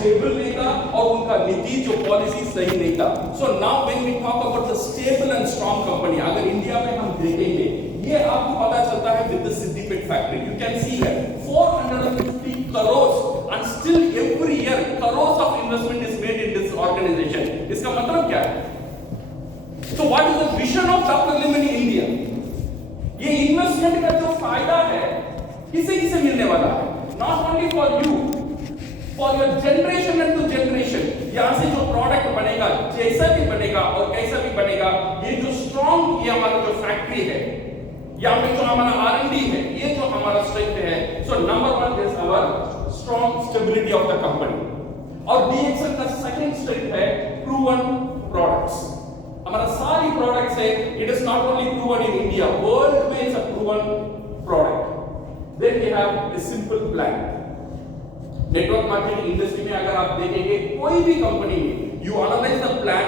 Stable नहीं था और उनका नीति जो पॉलिसी सही नहीं था। So now when we talk about the stable and strong company, अगर इंडिया में हम देखेंगे, ये आपको पता चलता है with the Siddipet factory. You can see that 450 crores and still every year crores of investment is made in this organization. इसका मतलब क्या है? So what is the vision of Dr. Lim in India? ये इन्वेस्टमेंट का जो फायदा है किसे किसे मिलने वाला है? Not only for you, for your generation and to generation. यहाँ से जो प्रोडक्ट बनेगा, जैसा भी बनेगा और कैसा भी बनेगा, ये जो स्ट्रॉन्ग, ये हमारा जो फैक्ट्री है, यहाँ पे जो हमारा R&D है, ये जो हमारा स्ट्रेंथ है। So number 1 is our strong stability of the company. और DXL का सेकंड स्ट्रेंथ है प्रूवन प्रोडक्ट्स। हमारा सारी प्रोडक्ट्स है, it is not only proven in India, world में it's a proven product. Then we have a simple plan. Network marketing industry में अगर आप देखेंगे कोई भी कंपनी में, you analyse the plan,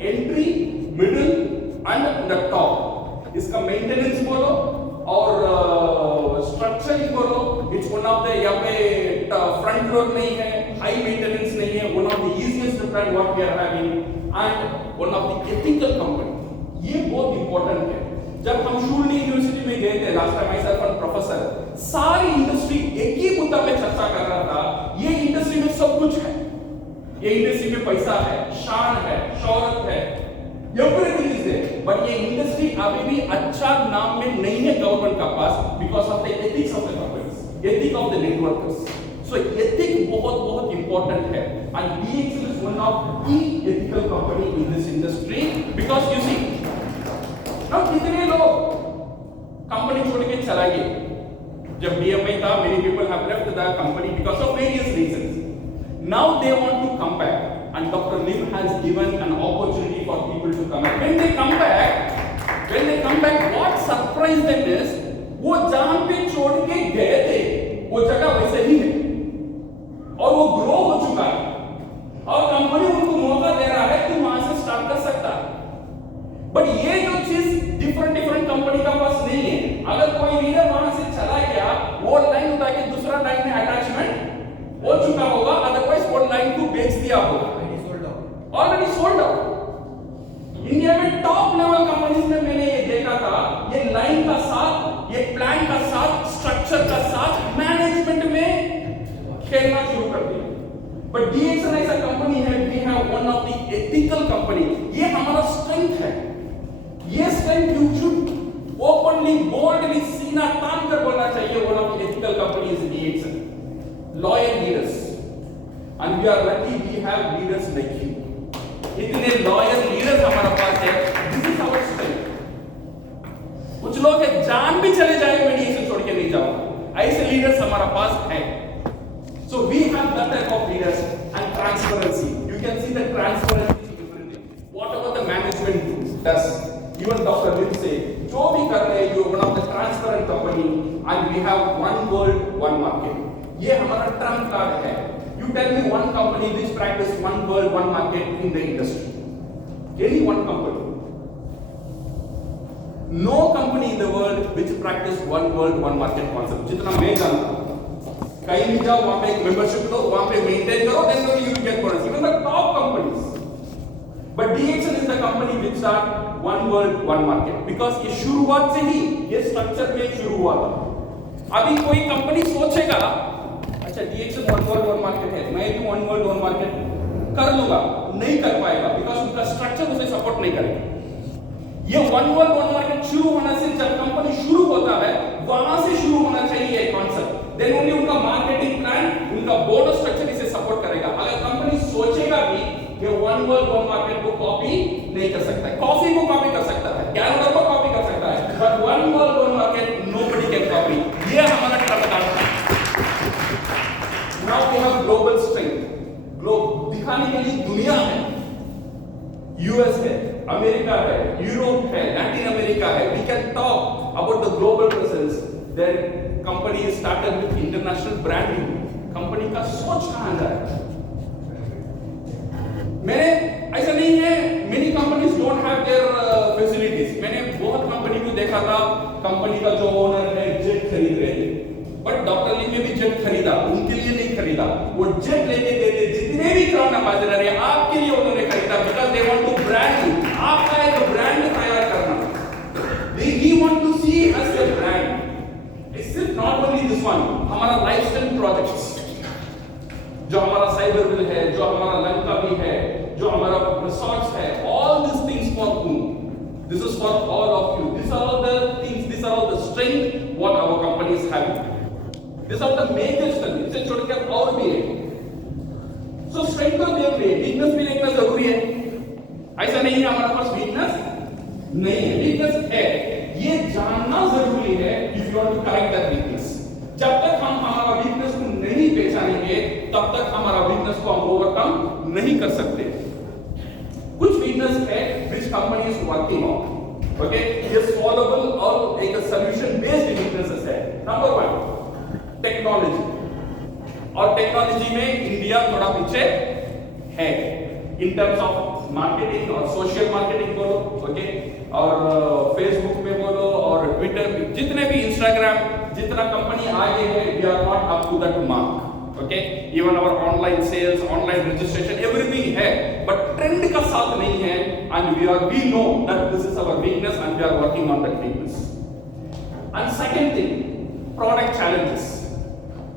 entry, middle and the top. इसका मेंटेनेंस बोलो और स्ट्रक्चरिंग बोलो, इट्स वन ऑफ द, यहाँ पे फ्रंट लोड नहीं है, हाई मेंटेनेंस नहीं है, one of the easiest plan what we are having and one of the ethical company. ये बहुत इंपॉर्टेंट है। जब हम शूरली यूनिवर्सिटी में गए थे last time, I self and professor, सारी इंडस्ट्री एक ही मुद्दा पे चर्चा कर रहा था, ये इंडस्ट्री में सब कुछ है, ये इंडस्ट्री में पैसा है, शान है, शौहरत है, एवरीथिंग इज देयर, बट ये इंडस्ट्री अभी भी अच्छा नाम में नहीं है गवर्नमेंट का पास, because of the ethics of the companies, ethic of the networkers. So ethic बहुत बहुत इंपॉर्टेंट है and DXL is one of the ethical company in this industry, because you see अब कितने लोग कंपनी छोड़ के चला गए। जब DMI था, many people have left the company because of various reasons. Now they want to come back, and Dr. Lim has given an opportunity for people to come back. When they come back, what surprised them is, वो जहां पे छोड़ के गए थे, वो जगह वैसे ही है और वो ग्रो हो चुका है और कंपनी उनको मौका दे रहा है कि वहां से स्टार्ट कर सकता है। बट ये जो चीज डिफरेंट कंपनी का पास नहीं है। अगर कोई लीडर वहां से चला गया, वो लाइन उठा के दूसरा लाइन में अटैचमेंट हो चुका होगा, अदरवाइज वो लाइन को बेच दिया होगा, ऑलरेडी सोल्ड आउट। इंडिया में टॉप लेवल कंपनीज में मैंने ये देखा था, ये लाइन का साथ, ये प्लान का साथ, स्ट्रक्चर का साथ, मैनेजमेंट में खेलना शुरू कर दिया। बट DXL ऐसा कंपनी है, we have one of the ethical company. ये हमारा स्ट्रेंथ है। ये strength you should openly, boldly, सीना तान कर बोलना चाहिए, one of the ethical companies is DXL। Loyal leaders, and we are lucky we have leaders like you. इतने लॉयल लीडर्स हमारे पास है, दिस इज आवर स्ट्रेंथ। कुछ लोग है जान भी चले जाएंगे, मैं DXL छोड़ के नहीं जाऊंगा, ऐसे लीडर्स हमारे पास हैं। So we have that type of leaders and transparency. You can see the transparency in everything. Whatever the management does, even Dr. Lim say, जो भी कर रहे हैं, you are one of the transparent company and we have one world, one market. ये हमारा trump card है। You tell me one company which practice one world, one market in the industry. Any one company. No company in the world which practice one world, one market concept. जितना मैं जानता हूँ, कहीं भी जाओ वहां पे एक मेंबरशिप लो, वहां पे मेंटेन करो, then you will get bonus, even the top companies. But DXL is the company which start one world one market, because ये शुरुआत से ही ये स्ट्रक्चर में शुरू हुआ था। अभी कोई कंपनी सोचेगा अच्छा DXL one world one market है, मैं भी वन वर्ल्ड वन मार्केट कर लूंगा, नहीं कर पाएगा, बिकॉज़ उनका स्ट्रक्चर उसे सपोर्ट नहीं करेगा। ये वन वर्ल्ड वन मार्केट शुरू होना से, जब कंपनी शुरू होता है वहां से शुरू होना चाहिए कॉन्सेप्ट, देन ओनली उनका मार्केटिंग प्लान, उनका बोनस स्ट्रक्चर इसे सपोर्ट करेगा। अगर कंपनी सोचेगा भी कि वन वर्ल्ड वन मार्केट को कॉपी नहीं कर सकता है, कॉफी को कॉपी कर सकता है, कैलेंडर को कॉपी कर सकता है, but one world one market nobody can copy. ये हमारा ट्रम्प कार्ड है। Now we have global strength. Globe दिखाने के लिए दुनिया है, यूएस है, अमेरिका है, यूरोप है, लैटिन अमेरिका है, we can talk about the global presence. Then company started with international branding. Company का सोच कहां जा रहा है? मैंने ऐसा नहीं है, many companies don't have their facilities. मैंने बहुत कंपनी को देखा था, कंपनी का जो ओनर है जेट खरीद रहे थे, बट डॉक्टर लिम ने भी जेट खरीदा, उनके लिए नहीं खरीदा, वो जेट लेके देते, जितने भी क्राउन एम्बेसडर है आपके लिए उन्होंने खरीदा, because they want to brand you, आपका एक ब्रांड तैयार करना, he want to see as a brand. It's not only this one, हमारा लाइफस्टाइल प्रोजेक्ट्स, जो हमारा साइबर विल है, जो हमारा लंका भी है, जो हमारा रिसोर्ट्स है, all this things for whom? This is for all of you. These are all the things, these are all the strength what our company is having. These are the major strength. इससे छोड़कर और भी है। So strength तो देख रहे हैं, weakness भी देखना जरूरी है। ऐसा नहीं है हमारे पास weakness नहीं है, weakness है। ये जानना जरूरी है if you want to correct that weakness. जब तक हम हमारा weakness को नहीं पहचानेंगे, तब तक हमारा weakness को हम overcome नहीं कर सकते। कुछ weakness है which company is working on, okay? ये solvable और एक solution based weaknesses है। Number 1, technology, और technology में इंडिया थोड़ा पीछे है in terms of marketing और social marketing बोलो, okay? और Facebook में बोलो और Twitter में, जितने भी Instagram, जितना कंपनी आगे है, we are not up to that mark, okay? Even our online sales, online registration, everything है, but trend का साथ नहीं है, and we know that this is our weakness and we are working on that weakness. And second thing, product challenges.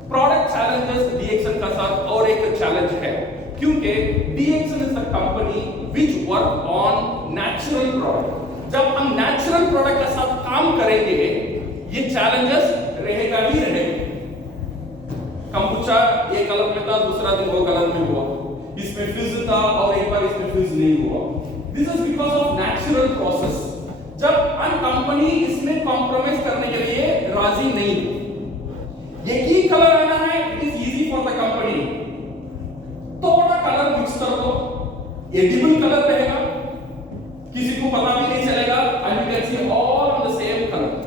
Product challenges DXN का साथ और एक challenge है, क्योंकि DXN is a company which work on natural product. जब हम natural product के साथ काम करेंगे, ये challenges रहेगा ही रहेगा। कंबुचा एक कलर में था, दूसरा दिन वो कलर में हुआ, इसमें फिज था और एक बार इसमें फिज नहीं हुआ। This is because of natural process. जब अन कंपनी इसमें कॉम्प्रोमाइज करने के लिए राजी नहीं, एक ही कलर आना है, it is easy for the company, थोड़ा कलर मिक्स कर दो, एडिबल कलर रहेगा, किसी को पता भी नहीं चलेगा, and you can see all on the same colour.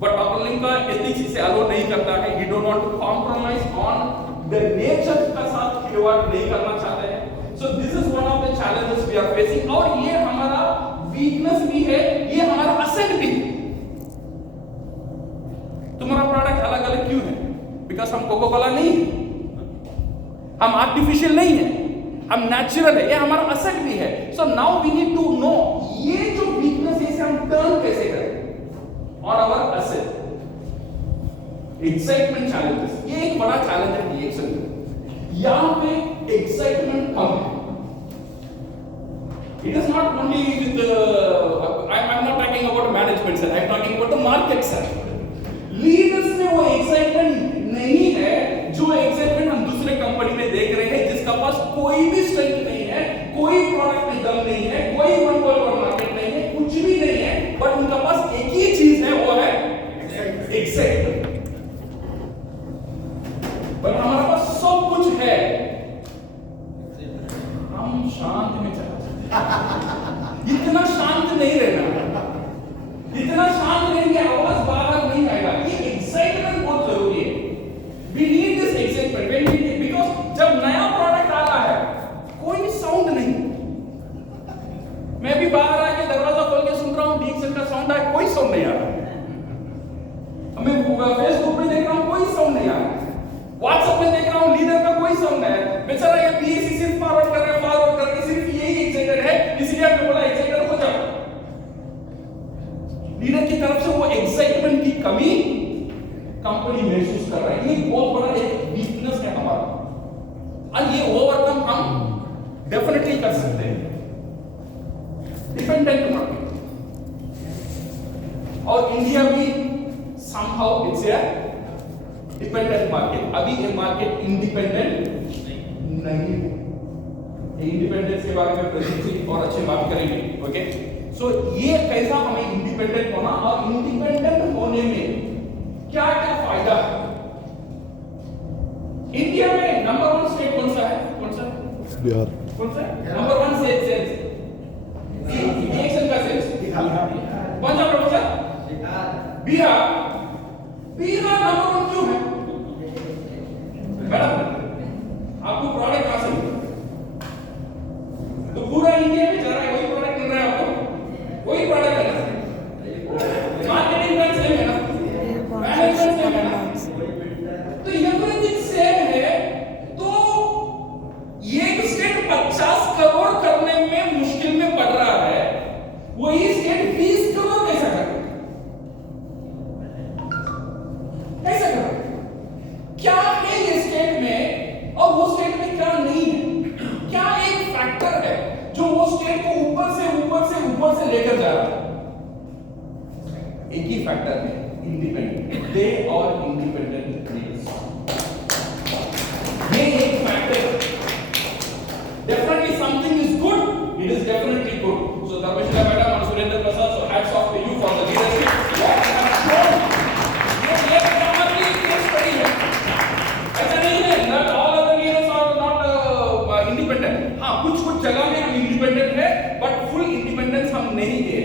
But अपलिंग का एथिक्स इसे अलाउ नहीं करता है, we don't want to compromise on the nature का साथ खिलवाड़ नहीं करना चाहते हैं। So this is one of the challenges we are facing, और ये हमारा वीकनेस भी है, ये हमारा असेट भी है। तुम्हारा प्रोडक्ट अलग अलग क्यों है? बिकॉज हम कोको कोला नहीं है, हम आर्टिफिशियल नहीं है, हम नेचुरल है, ये हमारा असेट भी है। So now we need to know ये जो वीकनेस है इसे हम टर्न कैसे करें और our asset. Excitement challenges, ये एक बड़ा चैलेंज है DXN में। यहाँ पे excitement कम है। It is not only with I'm not talking about management side, I'm talking about the market side. Leaders में वो excitement नहीं है, जो excitement हम दूसरे कंपनी में देख रहे हैं, जिसका पास कोई भी strength नहीं है, कोई प्रोडक्ट में दम नहीं है, कोई मोनोपोल मार्केट नहीं है, कुछ भी नहीं है, बट उनका पास एक ही चीज है, वो है एक्साइटमेंट। पर हमारे पास सब कुछ है, हम शांत में चला इतना शांत नहीं रहना, इतना शांत रहेंगे आवाज बाहर नहीं आएगा। ये एक्साइटमेंट बहुत जरूरी है। We need this excitement when we need, because जब नया प्रोडक्ट आता है कोई साउंड नहीं, मैं भी बाहर आके दरवाजा खोल के सुन रहा हूँ, DXN का साउंड है, कोई साउंड नहीं आ रहा। मैं फेसबुक पे देख रहा हूँ, कोई साउंड नहीं आ रहा। व्हाट्सएप में देख रहा हूँ, लीडर का कोई साउंड नहीं है। बेचारा ये PAC सिर्फ फॉरवर्ड कर रहे, सिर्फ यही एक्साइटेड है, इसलिए आपने बोला एक्साइटेड हो जाओ। लीडर की तरफ से वो एक्साइटमेंट की कमी कंपनी महसूस कर रहा है। ये बहुत बड़ा एक वीकनेस है हमारा, और ये ओवरकम हम डेफिनेटली कर सकते हैं। डिपेंडेंट मार्केट, और इंडिया भी somehow it's a dependent market. अभी ये मार्केट इंडिपेंडेंट नहीं है। इंडिपेंडेंस के बारे में प्रेजेंट और अच्छे बात करेंगे, ओके? सो ये कैसा हमें इंडिपेंडेंट होना, और इंडिपेंडेंट होने में क्या क्या फायदा है। इंडिया में नंबर 1 स्टेट कौन सा है? कौन सा? बिहार। कौन सा? नंबर 1 सेल्स DXN का सेल्स कौन सा प्रोफेसर? बिहार। बिहार नंबर 1 क्यों है? मैडम आपको प्रोडक्ट कहां से मिला? तो पूरा इंडिया में जा रहा है, वही प्रोडक्ट मिल रहा है आपको, वही प्रोडक्ट है ना, मार्केटिंग का सेम है ना, मैनेजमेंट सेम है ना, तो एवरीथिंग सेम है, फैक्टर है इंडिपेंडेंट, दे और इंडिपेंडेंट लीडर्स, ये एक factor. Definitely something is good, it is definitely good. So Dharmeshila madam and Surendra Prasad, so hats off to you for the leadership what you have shown. ये हमारी case study है, ऐसा नहीं है that all other leaders are not independent। हाँ, कुछ जगह में हम इंडिपेंडेंट है but full independence हम नहीं है।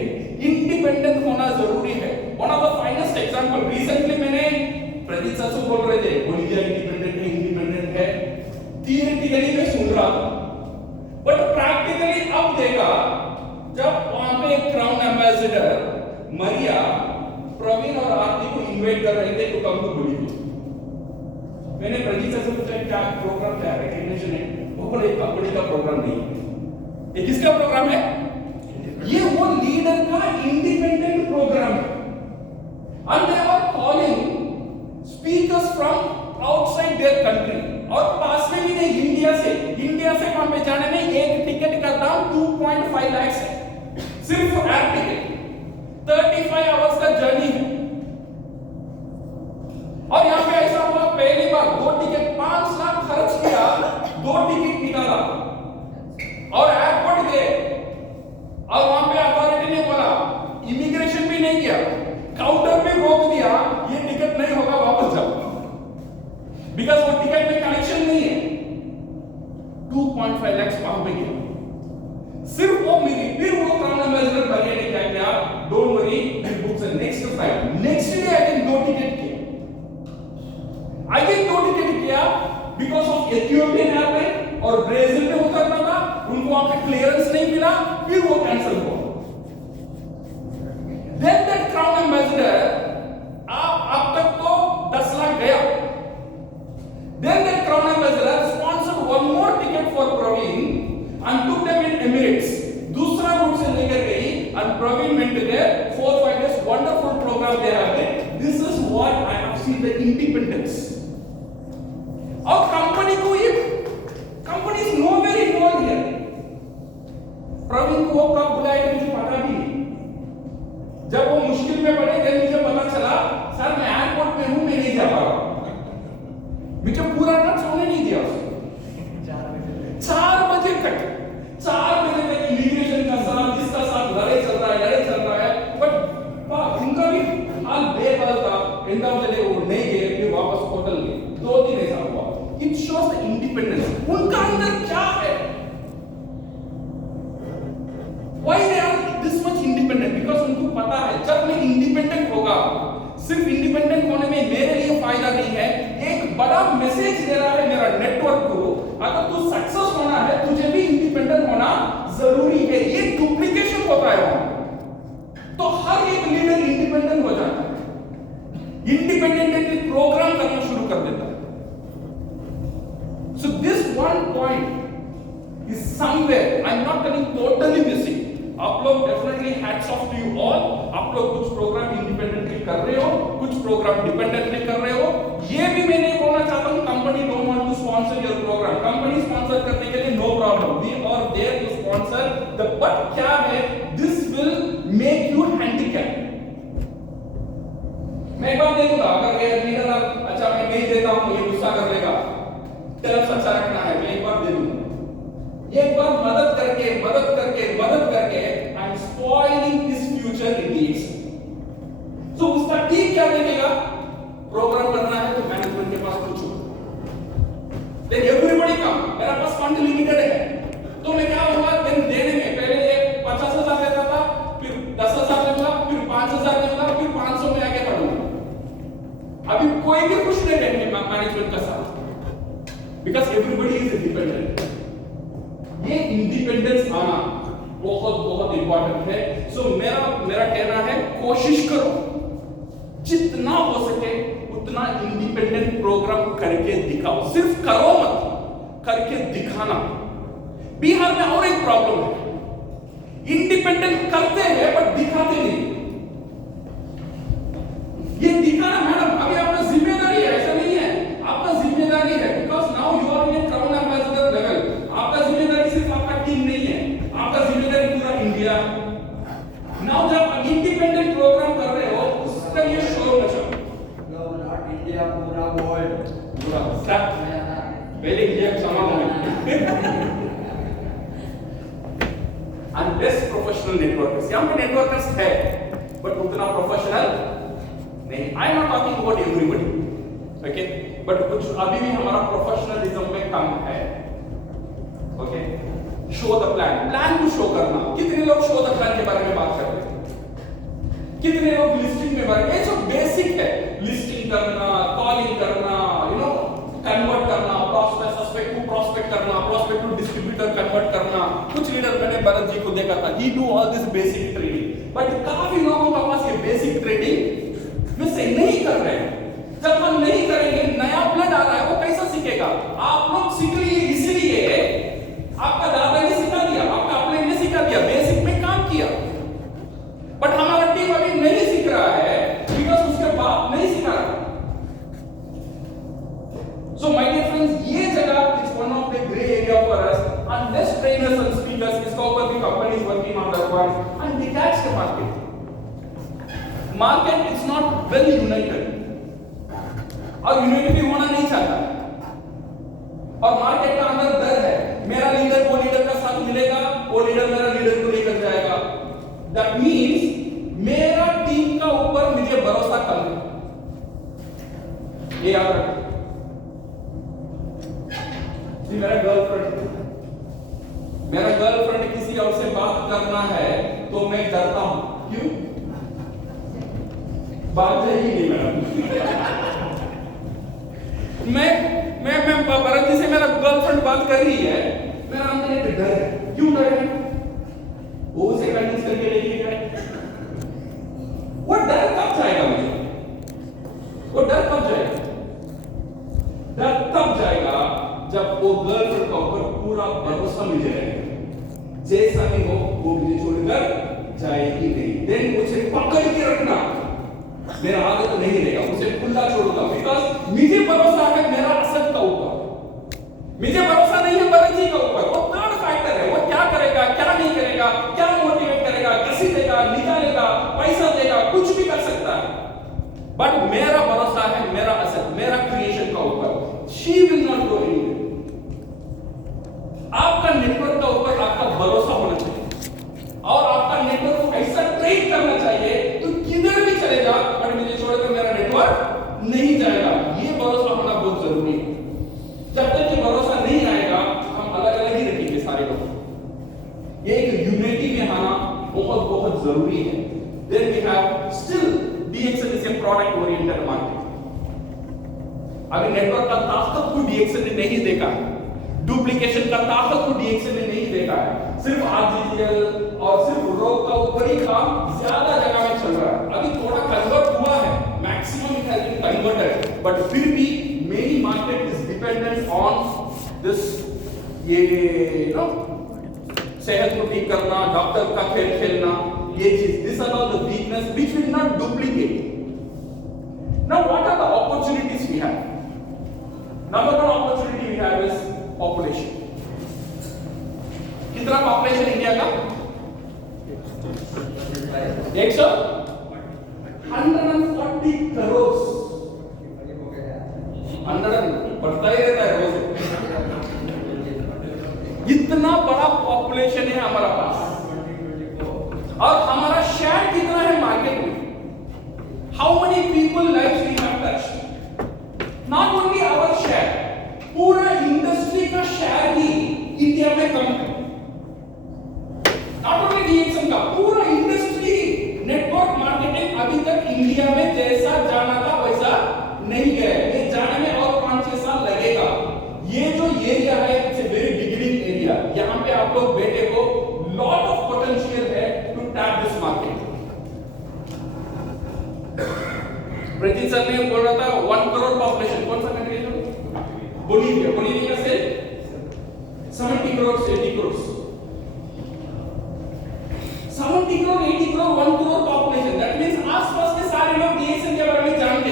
इंडिपेंडेंट होना जरूरी है। One of the finest example recently मैंने प्रदीप सर से बोल रहे थे बोलिए इंडिपेंडेंट है, थियरिटिकली मैं सुन रहा था बट प्रैक्टिकली अब देखा जब वहां पे क्राउन एम्बेसडर मरिया प्रवीण और आरती को इनवाइट कर रहे थे तो कम तो बोली मैंने प्रजीत से पूछा क्या प्रोग्राम क्या रिकॉग्निशन है, वो बोले कंपनी का प्रोग्राम नहीं है। ये किसका प्रोग्राम है? ये वो लीडर का इंडिपेंडेंट प्रोग्राम है। And they are calling speakers from outside their country और पास में भी नहीं, इंडिया से वहां पे जाने में एक टिकट का दाम 2.5 लाख है, सिर्फ एयर टिकट, 35 आवर्स का जर्नी है। और यहाँ पे ऐसा हुआ पहली बार 2 टिकट 5 लाख खर्च किया, 2 टिकट निकाला और एयरपोर्ट गए और वहां पे अथॉरिटी ने बोला, इमिग्रेशन भी नहीं किया, काउंटर पे रोक दिया, ये टिकट नहीं होगा वापस जाओ, बिकॉज वो टिकट में कनेक्शन नहीं है। 2.5 लाख वहां पे गया, सिर्फ वो मिली। फिर वो क्राउन एम्बेसडर भैया ने क्या किया, don't worry will book the next flight, next day again 2 ticket किया, अगेन 2 टिकट किया बिकॉज ऑफ एथियोपियन एयरलाइन और ब्राजील में उतरना था, उनको वहां पे क्लियरेंस नहीं मिला, फिर वो कैंसिल हुआ। देन दैट क्राउन एम्बेसडर अब तक तो 10 लाख गया। Then the crown ambassador sponsored one more ticket for Praveen and took them in Emirates. दूसरा रूट से लेकर गई and Praveen went there 4-5 days, wonderful program they have done. This is what I have seen the independence. और company को ये company is nowhere involved here. Praveen को कब बुलाया मुझे पता भी नहीं। जब वो मुश्किल में पड़े जब मुझे पता चला सर मैं एयरपोर्ट में हूँ, मैं नहीं जा पा रहा, मुझे पूरा रात सोने नहीं दिया उसने। 4 बजे तक इमिग्रेशन का साथ जिसका साथ लड़ाई चल रहा है बट उनका भी हाल बेहाल था। एंड ऑफ द डे वो नहीं गए, फिर वापस होटल गए, 2 दिन ऐसा हुआ। इट शोस द इंडिपेंडेंस, उनका अंदर क्या है, why they are this much independent, because उनको पता है जब मैं इंडिपेंडेंट होगा, सिर्फ इंडिपेंडेंट होने में मेरे लिए फायदा नहीं है, एक बड़ा मैसेज दे रहा है मेरा नेटवर्क को, अगर तू सक्सेस होना है तुझे भी इंडिपेंडेंट होना जरूरी है। ये डुप्लीकेशन होता है वहां, तो हर एक लीडर इंडिपेंडेंट हो जाता है, इंडिपेंडेंटली प्रोग्राम करना शुरू कर देता है। So this one point is somewhere, I am not telling totally missing. आप लोग definitely hats off to you all, आप लोग कुछ प्रोग्राम इंडिपेंडेंटली कर रहे हो, कुछ प्रोग्राम डिपेंडेंटली कर रहे हो। ये भी मैं नहीं बोलना चाहता हूं company don't want to sponsor your program, company sponsor करने के लिए no problem, we are there to sponsor the, but क्या है, this will make you handicap. मैं एक बार दे दूंगा, अगर ये लीडर अच्छा मैं नहीं देता हूं ये गुस्सा कर लेगा, टर्म्स अच्छा रखना है, मैं एक बार दे दूंगा, एक बार मदद करके I am spoiling this future Indians. So उसका ठीक क्या देखेगा, प्रोग्राम करना है तो मैनेजमेंट के पास पूछो, देन एवरीबॉडी कम, मेरा पास फंड लिमिटेड है, तो मैं क्या होगा देन देने में पहले ये 50,000 देता था, फिर 10,000 दूंगा, फिर 5,000 दूंगा, फिर 500 में आगे बढ़ूंगा। अभी कोई भी खुश नहीं है मैनेजमेंट का साथ, बिकॉज एवरीबॉडी इज इंडिपेंडेंट। ये इंडिपेंडेंस आना बहुत इंपॉर्टेंट है। सो मेरा कहना है कोशिश करो जितना हो सके उतना इंडिपेंडेंट प्रोग्राम करके दिखाओ, सिर्फ करो मत, करके दिखाना। बिहार में और एक प्रॉब्लम है, इंडिपेंडेंट करते हैं बट दिखाते नहीं। ये दिखाना मैडम अभी आपका जिम्मेदारी है, ऐसा नहीं है, आपका जिम्मेदारी है, because now you are in crown ambassador level. आपका जिम्मेदारी सिर्फ आपका टीम नहीं है, आपका जिम्मेदारी पूरा इंडिया। नाउ जब इंडिपेंडेंट प्रोग्राम कर रहे हो उसका पहले इंडिया क्षमा and best professional networkers. यहाँ पे networkers है, but उतना professional नहीं. I am not talking about everybody, okay? But कुछ अभी भी हमारा professionalism में कम है, okay? Show the plan. Plan को show करना. कितने लोग show the plan के बारे में बात करते हैं? कितने लोग listing में बारे में? ये जो basic है, listing करना, calling करना, you know, convert करना, suspect to prospect करना, prospect to distributor convert करना. कुछ लीडर मैंने भरत जी को देखा था. He do all this basic trading. But काफी लोगों के पास ये basic trading वे सही नहीं कर रहे हैं. जब हम नहीं करेंगे, नया ब्लड आ रहा है, वो कैसा सीखेगा? आप लोग सीख लिए इसलिए आपका दादा ने सिखा दिया, आपका अपने ने सिखा दिया, बेसिक में काम किया. बट हमारा टीम अभी नहीं सीख रहा है बिकॉज़ उसके बाप नहीं सिखा रहा. So my dear friends, ये जगह is one of the gray area for us. Unless trainers and speakers, इसका ऊपर भी company is working on that one and detach the market. Market is not well united. और unity होना नहीं चाहता. और मार्केट का अंदर डर है. मेरा लीडर वो लीडर का साथ मिलेगा, वो लीडर मेरा लीडर को लेकर जाएगा. That means मेरा टीम का ऊपर मुझे भरोसा कम है. ये याद रखो. मेरा गर्लफ्रेंड किसी और से बात करना है तो मैं डरता हूं. क्यों? बात जाएगी नहीं मैडम. मैं भरत जी से मेरा गर्लफ्रेंड बात कर रही है, मेरा अंदर एक डर है. क्यों डर है? वो उसे कन्विंस करके लेके गए. वो डर कब जाएगा मुझे? वो डर कब जाएगा? डर तब जाएगा जब वो गर्लफ्रेंड का ऊपर पूरा भरोसा मुझे रहेगा. जैसा भी हो वो मुझे छोड़कर जाएगी नहीं. देन उसे पकड़ के रखना. मेरा आदत नहीं रहेगा, उसे खुला छोड़ूंगा बिकॉज़ मुझे भरोसा है मेरा असद का ऊपर. मुझे भरोसा नहीं है भरत जी का ऊपर. वो थर्ड फैक्टर है. वो क्या करेगा, क्या नहीं करेगा, क्या मोटिवेट करेगा, कैसे देगा, निकालेगा, पैसा देगा, कुछ भी कर सकता है. बट मेरा भरोसा है मेरा असद, मेरा क्रिएशन का ऊपर. She will not go anywhere. आपका नेटवर्क का ऊपर आपका भरोसा होना चाहिए और आपका नेटवर्क को ऐसा ट्रेन करना चाहिए तो किधर भी चले जा बट मुझे छोड़कर मेरा नेटवर्क नहीं जाएगा. ये भरोसा होना बहुत जरूरी है. जब तक ये भरोसा नहीं आएगा हम अलग अलग ही रखेंगे सारे लोग. ये एक यूनिटी में आना बहुत बहुत जरूरी है. Then we have still DXN is a product oriented market. अभी नेटवर्क का ताकत को DXN ने नहीं देखा है. डुप्लीकेशन का ताकत को DXN ने नहीं देखा है. सिर्फ RGTL और सिर्फ रोक का ऊपर ही काम ज्यादा जगह में चल रहा है. अभी थोड़ा कन्वर्ट हुआ है, maximum it has been converted, but फिर भी many market is dependent on this. ये नो सेहत को ठीक करना, डॉक्टर का खेल खेलना, ये चीज. This are all the weakness which will not duplicate. Now what are the opportunities we have? Number one opportunity we have is population. कितना पॉपुलेशन इंडिया का? 140 करोड़. 100 बढ़ता ही रहता है रोज. इतना बड़ा पॉपुलेशन है हमारा पास और हमारा शेयर कितना है मार्केट में? How many people lives we have touched? Not only our share, पूरा इंडस्ट्री का शेयर ही इंडिया में कम है. नॉट ओनली DXN का, पूरा इंडस्ट्री नेटवर्क मार्केटिंग अभी तक इंडिया में जैसा जाना था वैसा नहीं गया. ये जाने में और 5-6 साल लगेगा. ये जो एरिया है it's a very beginning area. यहाँ पे आप लोग बेटे को लॉट ऑफ पोटेंशियल है to tap this market. Prateek sir ने बोल रहा था 1 करोड़ पॉपुलेशन. कौन सा कंट्री है? बोलिविया. बोलिविया से 70 करोड़ से 80 crore. 70 crore 80 crore 1 crore population. That means आसपास के सारे लोग DXN के बारे में जानते.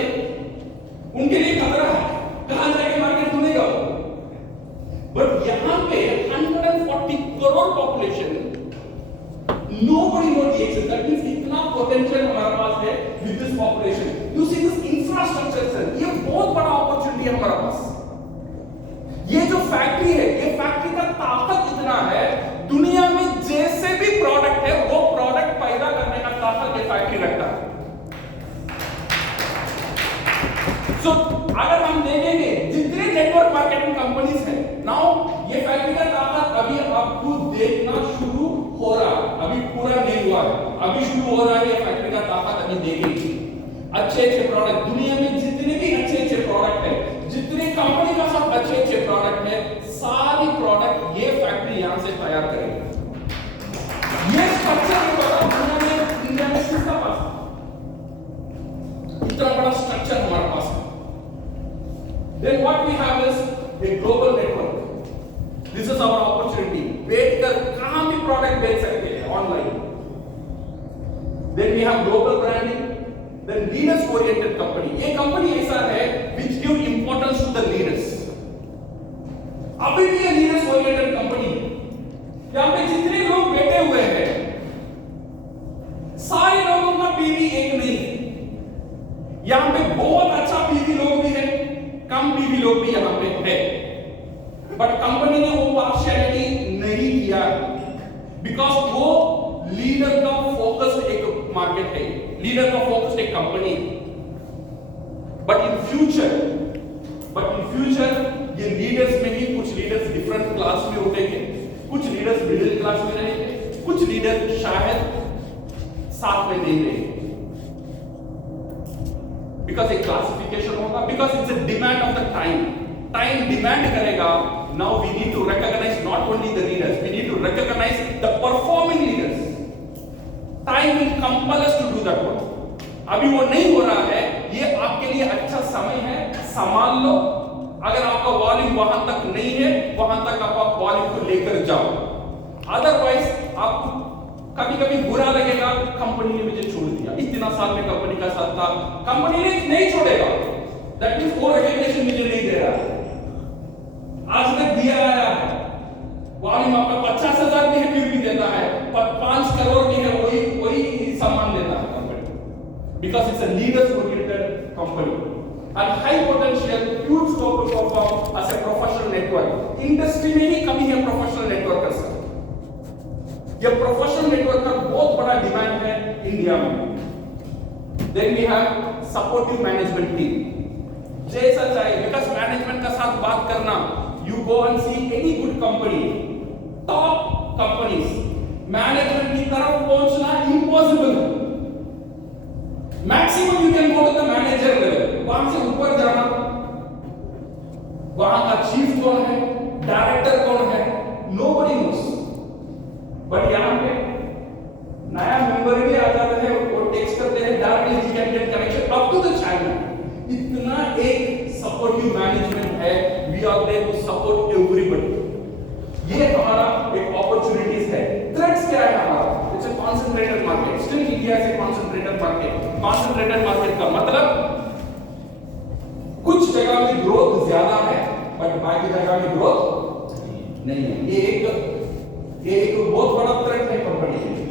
उनके लिए खतरा है कहां जाके मार्केट खुलेगा. बट यहां पे 140 crore population, nobody knows DXN. That means इतना पोटेंशियल हमारे पास है with this population. You see this infrastructure sir, ये बहुत बड़ा अपॉर्चुनिटी है हमारे पास. ये फैक्ट्री है, ये फैक्ट्री का ताकत इतना है, दुनिया में जैसे भी प्रोडक्ट है वो प्रोडक्ट पैदा करने का ताकत ये फैक्ट्री रखता है। सो अगर हम देखेंगे जितने नेटवर्क मार्केटिंग कंपनीज हैं, नाउ ये फैक्ट्री का ताकत अभी आपको देखना शुरू हो रहा है, अभी पूरा नहीं हुआ है, अभी शुरू हो रहा है। ये फैक्ट्री का ताकत अभी देखेंगे। अच्छे अच्छे प्रोडक्ट, दुनिया में जितने भी अच्छे अच्छे प्रोडक्ट है, जितने कंपनी का सब अच्छे अच्छे प्रोडक्ट है, सारी प्रोडक्ट ये फैक्ट्री यहां से तैयार करेगी। ये स्ट्रक्चर है बड़ा, दुनिया में इंडिया में किसका पास इतना बड़ा स्ट्रक्चर हमारे पास है। Then what we have is a global network. This is our opportunity. बैठकर कहां भी प्रोडक्ट बेच सकते हैं online. Then we have global branding. Then leaders oriented company. ये कंपनी ऐसा है which give importance to the leaders. अभी भी ये leaders oriented कंपनी है। यहाँ पे जितने लोग बैठे हुए हैं, सारे लोगों का पीवी एक नहीं है। यहाँ पे बहुत अच्छा पीवी लोग भी है, कम पीवी लोग भी यहाँ पे है, बट कंपनी ने वो पार्शियलिटी नहीं किया, बिकॉज वो लीडर का फोकस एक मार्केट है, लीडर का फोकस एक कंपनी। बट इन फ्यूचर ये लीडर्स में ही कुछ लीडर्स डिफरेंट क्लास में उठेंगे, कुछ लीडर्स मिडिल क्लास में रहेंगे, कुछ लीडर शायद साथ में नहीं रहेंगे, बिकॉज एक क्लासिफिकेशन होगा, because it's a demand of the time demand करेगा। Now we need to recognise not only the leaders, we need to recognise the performing leaders. Time will compel us to do that work. अभी वो नहीं हो रहा है, ये आपके लिए अच्छा समय है, संभाल लो। अगर आपका वॉल्यूम वहां तक नहीं है, वहां तक आप वॉल्यूम को लेकर जाओ, अदरवाइज आपको कभी-कभी बुरा लगेगा, कंपनी ने मुझे छोड़ दिया, इतना साल में कंपनी का साथ था, कंपनी ने नहीं छोड़ेगा, दैट मींस वो रिकॉग्निशन मुझे नहीं दे रहा। आज तक दिया आया है, वॉल्यूम आपका 50,000 भी है फिर भी देता है, पर 5 करोड़ भी है वही सम्मान देता है company, because it's a leaders oriented company and high potential, huge scope to perform as a professional network. Industry में ही कमी है प्रोफेशनल नेटवर्कर्स का, ये प्रोफेशनल नेटवर्क का बहुत बड़ा डिमांड है इंडिया में। Then we have supportive management team. जैसा चाहिए, बिकॉज मैनेजमेंट का साथ बात करना, you go and see any good company, top companies, management की तरफ पहुंचना इम्पॉसिबल है। Maximum you can go to the manager level, वहां से ऊपर जाना, वहां का चीफ कौन है, डायरेक्टर कौन है, नोबडी नोस। बट यहां पे नया मेंबर भी आ जाता है, वो टेक्स्ट करते हैं, डायरेक्टली जी can get connection up to the channel. इतना एक सपोर्टिव मैनेजमेंट है, we are there to support everybody. ये हमारा एक अपॉर्चुनिटीज है। थ्रेट्स क्या है हमारा? It's a concentrated market, still India is a concentrated market. Concentrated market का मतलब कुछ जगह में ग्रोथ ज्यादा है, बट बाकी जगह में ग्रोथ नहीं है। ये एक बहुत बड़ा थ्रेट है कंपनी के लिए।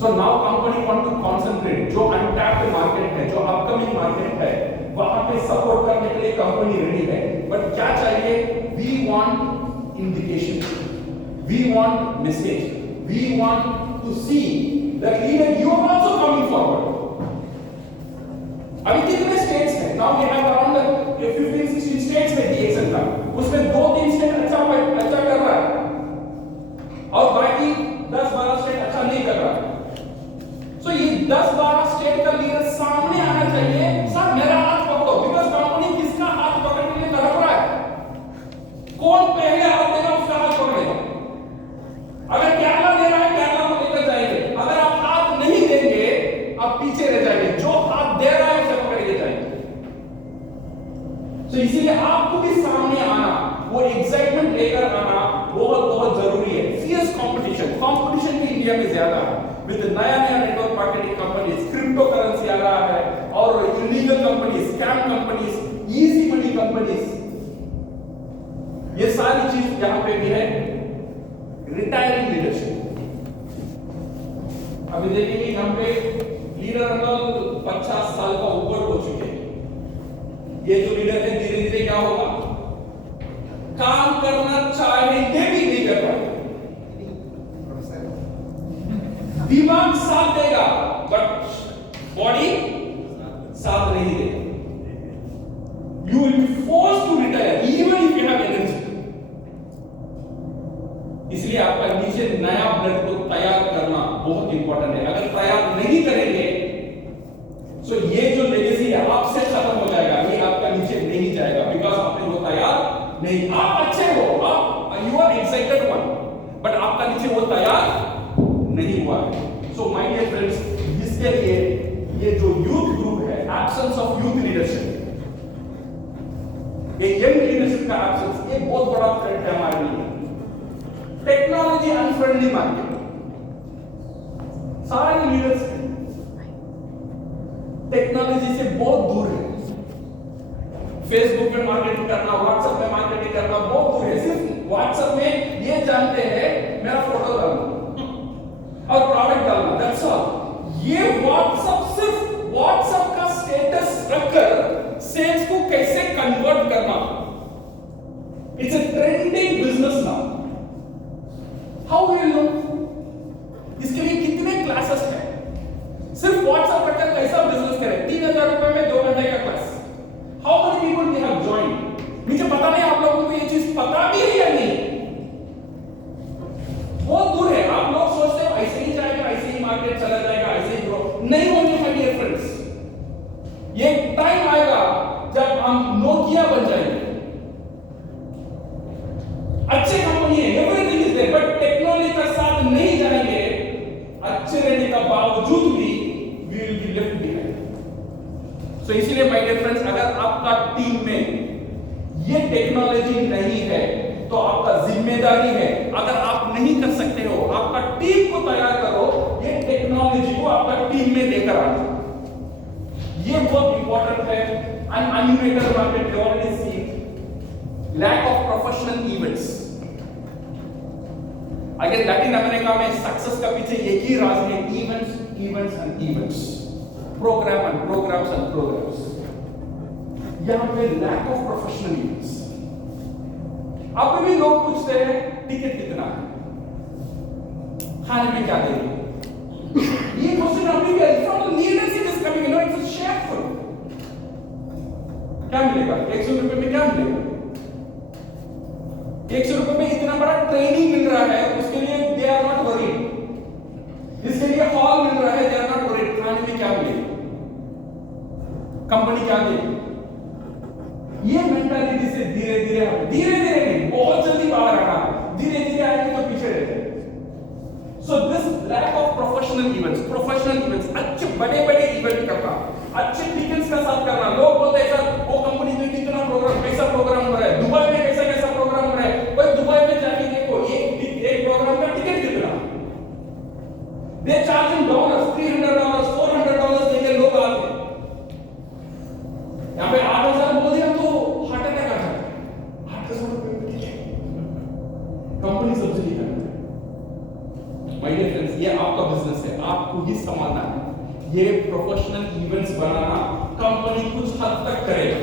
So now company want to concentrate, जो अनटैप्ड मार्केट है, जो अपकमिंग मार्केट है, वहां पे सपोर्ट करने के लिए कंपनी रेडी है। बट क्या चाहिए? We want indication, we want message, we want to see that leader you are also coming forward. अभी कितने स्टेट्स हैं? Now we have around 15-16 states में डीएक्सएल का, उसमें 2-3 स्टेट अच्छा कर रहा है और बाकी 10-12 स्टेट अच्छा नहीं कर रहा है। सो ये 10-12 स्टेट का लीडर सामने आना चाहिए, सर मेरा हाथ पकड़ो, बिकॉज़ कंपनी किसका हाथ पकड़ने के लिए तड़प रहा है, कौन पहले हाथ देगा उसका हाथ पकड़ेगा। अगर केरला दे रहा है, केरला को लेकर जाएंगे, अगर आप हाथ नहीं देंगे आप पीछे रह जाएंगे, जो हाथ दे रहा है उसे पकड़ के जाएंगे। तो इसीलिए आपको भी सामने आना, वो एक्साइटमेंट लेकर आना बहुत बहुत जरूरी है। सीरियस कंपटीशन भी इंडिया में ज्यादा है, विद नया network marketing companies, cryptocurrency आ रहा है, और illegal companies, scam companies, easy money companies, ये सारी चीज यहां पे भी है। रिटायरिंग लीडरशिप, अभी देखेंगे यहां पे लीडर अंकल 50 साल का ऊपर हो चुके हैं। ये जो लीडर है धीरे धीरे क्या होगा, दिमाग साथ देगा बट बॉडी साथ नहीं देगा. You will be forced to retire even if you have energy. इसलिए आपका नीचे नया ब्लड को तैयार करना बहुत इंपॉर्टेंट है. अगर तैयार नहीं करेंगे तो ये जो लेगेसी है आपसे खत्म हो जाएगा, ये आपका नीचे नहीं जाएगा बिकॉज आपने वो तैयार नहीं. आप अच्छे हो, आप you are excited one, but आपका नीचे वो तैयार नहीं हुआ है. सो माय डियर फ्रेंड्स, इसके लिए ये जो यूथ ग्रुप है, एब्सेंस ऑफ यूथ लीडरशिप, ये यंग लीडरशिप का एब्सेंस, ये बहुत बड़ा थ्रेट है हमारे लिए. टेक्नोलॉजी अनफ्रेंडली मार्केट, सारे लीडर्स टेक्नोलॉजी से बहुत दूर है. फेसबुक पे मार्केटिंग करना, व्हाट्सएप पे मार्केटिंग करना बहुत दूर है. सिर्फ व्हाट्सएप में ये जानते हैं मेरा फोटो डालना और प्रोडक्ट डालना, दैट्स ऑल. ये व्हाट्सएप सिर्फ व्हाट्सएप का स्टेटस रखकर सेल्स को कैसे कन्वर्ट करना, it's a trending business now. How will know? इसके लिए कितने क्लासेस हैं? सिर्फ व्हाट्सएप रखकर कैसा बिजनेस करें? 3000 रुपए में 2 घंटे का class. How many people they have joined? मुझे पता नहीं आप लोगों को ये चीज पता भी है या नहीं. बहुत दूर है. आप लोग सोचते हो ऐसे ही जाएगा, ऐसे ही मार्केट चला जाएगा, ऐसे ही ग्रो नहीं होने माय डियर फ्रेंड्स. ये टाइम आएगा जब हम नोकिया बन जाएंगे. अच्छे कंपनी है, everything is there, but technology का साथ नहीं जाएंगे, अच्छे रहने का बावजूद भी we will be left behind. So इसीलिए माय डियर फ्रेंड्स, अगर आपका टीम में ये टेक्नोलॉजी नहीं है तो आपका जिम्मेदारी है, अगर आप नहीं कर सकते हो, आपका टीम को तैयार करो, ये टेक्नोलॉजी को आपका टीम में लेकर आना. ये बहुत इंपॉर्टेंट है. Ununited market we already see lack of professional events. अगर लैटिन अमेरिका में सक्सेस का पीछे एक ही राज है, events events and events, programme and programmes and programmes. यहां पे लैक ऑफ प्रोफेशनल इवेंट्स. अब भी लोग पूछते हैं टिकट कितना है, खाने में क्या देंगे. ये क्वेश्चन अभी भी from leadership is coming, you know, it's शेयरफुल. क्या मिलेगा 100 रुपए में? क्या मिलेगा 100 रुपए में? इतना बड़ा ट्रेनिंग मिल रहा है, उसके लिए दे आर नॉट वरीड. इसके लिए हॉल मिल रहा है, दे आर नॉट वरीड. खाने में क्या मिलेगा, कंपनी क्या देगी. ये मेंटालिटी से धीरे धीरे नहीं, बहुत जल्दी बाहर आना, धीरे धीरे आएंगे तो पीछे रहते हैं. So this lack of professional events, अच्छे बड़े बड़े इवेंट करना, अच्छे टिकट्स का साथ करना. लोग बोलते हैं सर वो कंपनी में कितना प्रोग्राम, कैसा प्रोग्राम हो रहा है, दुबई में कैसा प्रोग्राम हो रहा है. भाई दुबई में जाके देखो एक प्रोग्राम का टिकट कितना, दे चार्जिंग डॉलर्स, $300 $400 देके लोग आते हैं. यहाँ पे 8000 बोल दिया तो हार्ट अटैक आ जाता है. 8000 रुपए में टिकट कंपनी सब्सिडी करती है. माय डियर फ्रेंड्स, ये आपका बिजनेस है, आपको ही संभालना है. ये प्रोफेशनल इवेंट्स बनाना कंपनी कुछ हद तक करेगा.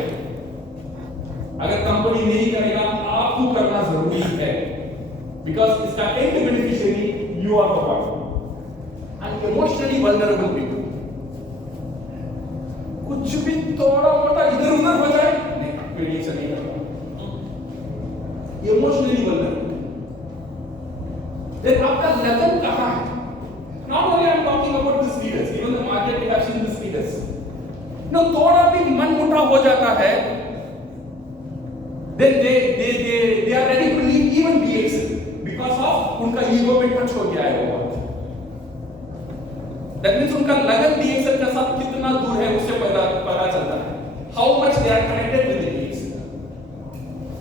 अगर कंपनी नहीं करेगा, आपको करना जरूरी है, बिकॉज इसका end beneficiary you are the one. And emotionally vulnerable people, कुछ भी थोड़ा मोटा इधर उधर हो जाए नहीं से नहीं करता. Emotionally vulnerable. देन आपका लगन कहां है? Not only I'm talking about these leaders, even the market we have seen these leaders. No, थोड़ा भी मन मुटा हो जाता है, then they are ready to leave even DXL because of उनका ईगो में टच हो गया है वो. That means उनका लगन DXL के साथ कितना दूर है उससे पता चलता है. How much they are connected with the DXL.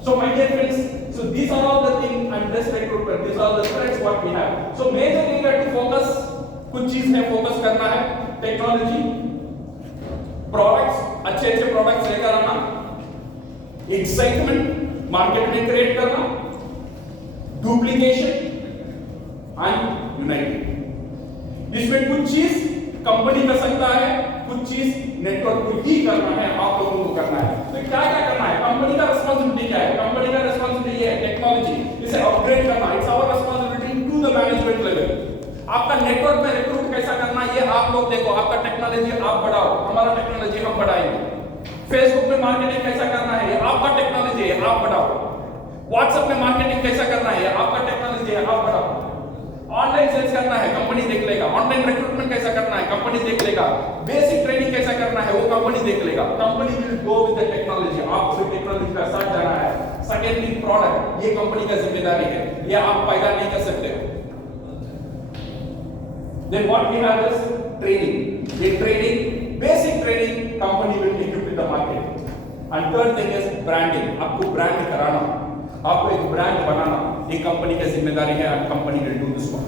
So my dear friends, so these are all the things and this recruitment, these are the threats what we have. So majorly we have to focus, कुछ चीज में focus करना है. Technology, products, अच्छे products लेकर आना, excitement market में create करना, डुप्लीकेशन एंड यूनाइटेड. इसमें कुछ चीज कंपनी कर सकता है, कुछ चीज नेटवर्क को ही करना है, आप लोगों को करना है. तो क्या करना है? कंपनी का रिस्पांसिबिलिटी क्या है? कंपनी का रिस्पांसिबिलिटी ये है टेक्नोलॉजी, इसे अपग्रेड करना. It's our responsibility to the management level. आपका नेटवर्क में रिक्रूट कैसा देखो आपका टेक्नोलॉजी आप बढ़ाओ, हमारा टेक्नोलॉजी हम बढ़ाएंगे। फेसबुक पे मार्केटिंग कैसा करना है, ये आपका टेक्नोलॉजी है, आप बढ़ाओ। व्हाट्सएप में मार्केटिंग कैसा करना है, आपका टेक्नोलॉजी है, आप बढ़ाओ। ऑनलाइन सेल्स करना है, कंपनी देख लेगा। ऑनलाइन रिक्रूटमेंट कैसा करना है, कंपनी देख लेगा। बेसिक ट्रेनिंग कैसा करना है, वो कंपनी देख लेगा। Company will go with the technology, आपको भी टेक्नोलॉजी का साथ जाना है। सेकेंडरी प्रोडक्ट, ये कंपनी का जिम्मेदारी है, ये आप पैदा नहीं कर सकते। Then what we have is training. ये training, basic training, company will equip with the market. And third thing is branding. आपको brand कराना, आपको एक brand बनाना, एक कंपनी की जिम्मेदारी है। and company will do this one.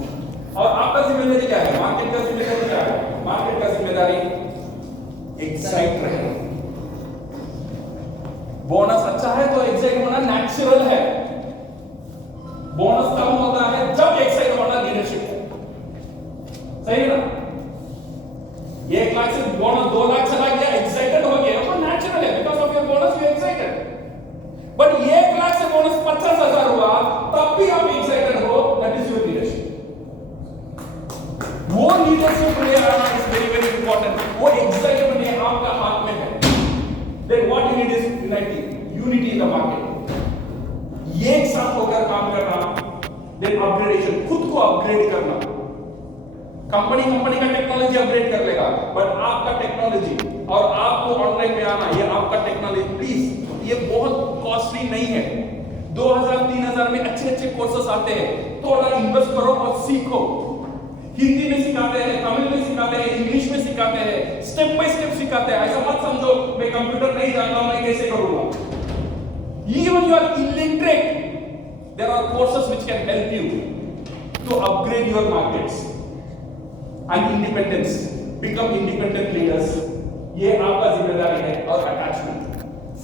और आपका जिम्मेदारी क्या है? मार्केट का जिम्मेदारी क्या है? मार्केट का जिम्मेदारी एक्साइट रहना। बोनस अच्छा है तो एक्साइट होना नेचुरल है। बोनस कम होता है जब एक्साइट होना लीडरशिप है, सही है ना? 1 लाख से बोनस 2 लाख चला गया, एक्साइटेड हो गया, वो नेचुरल है, because of your bonus you excited. But 1 lakh से बोनस 50,000 हुआ, तब भी आप एक्साइटेड हो, दैट इज योर लीडरशिप। वो लीडरशिप ले आना इज वेरी वेरी इंपॉर्टेंट। वो एक्साइटमेंट है आपका हाथ में है। Then what you need is unity in the market. एक साथ होकर काम करना, देन अपग्रेडेशन, खुद को अपग्रेड करना। कंपनी का टेक्नोलॉजी अपग्रेड कर लेगा, बट आपका टेक्नोलॉजी और आपको ऑनलाइन में आना, ये आपका टेक्नोलॉजी, प्लीज, ये बहुत कॉस्टली नहीं है। 2000-3000 में अच्छे अच्छे कोर्सेस आते हैं, थोड़ा इन्वेस्ट करो और सीखो। हिंदी में सिखाते हैं, तमिल में सिखाते हैं, इंग्लिश में सिखाते हैं, स्टेप बाय स्टेप सिखाते हैं। ऐसा मत समझो मैं कंप्यूटर नहीं जानता हूं, मैं कैसे करूंगा। Even you are illiterate, there are courses which can help you to upgrade your markets and independence, become independent leaders. ये आपका जिम्मेदारी है। और अटैचमेंट,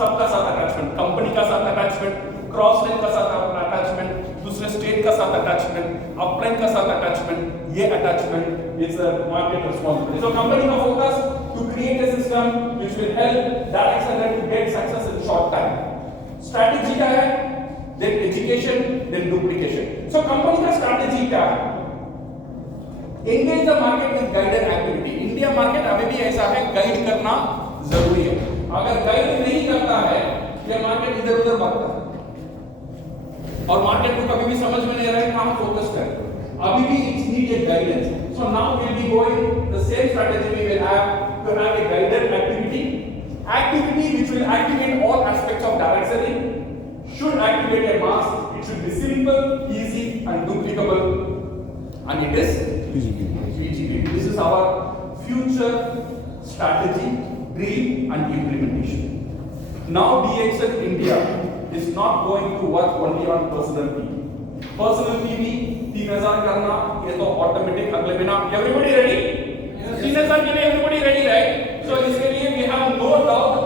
सबका साथ अटैचमेंट, कंपनी का साथ अटैचमेंट, क्रॉस लाइन का साथ अटैचमेंट, दूसरे स्टेट का साथ अटैचमेंट, अपलाइन का साथ अटैचमेंट, ये attachment is a market responsibility. So company का focus to create a system which will help that accelerate to get success in short time. Strategy क्या है? Then education, then duplication. So company का strategy क्या है? Engage the market with guided activity. India market अभी भी ऐसा है, guide करना जरूरी है। अगर गाइड नहीं करता है, ये मार्केट इधर उधर भागता है और मार्केट को कभी भी समझ में नहीं आ रहा है कहां फोकस है। अभी भी it's need a guidance. So now we will be going the same strategy we will have to have a guided activity which will activate all aspects of direct selling, should activate a mass, it should be simple, easy and duplicable, and it is VGB. This is our future strategy, dream and implementation. Now DXL India is not going to work only on personal TV. Personal TV 3000 करना ये तो automatic अगले बिना। Everybody ready? 3000 के लिए everybody ready, right? So इसके लिए we have no doubt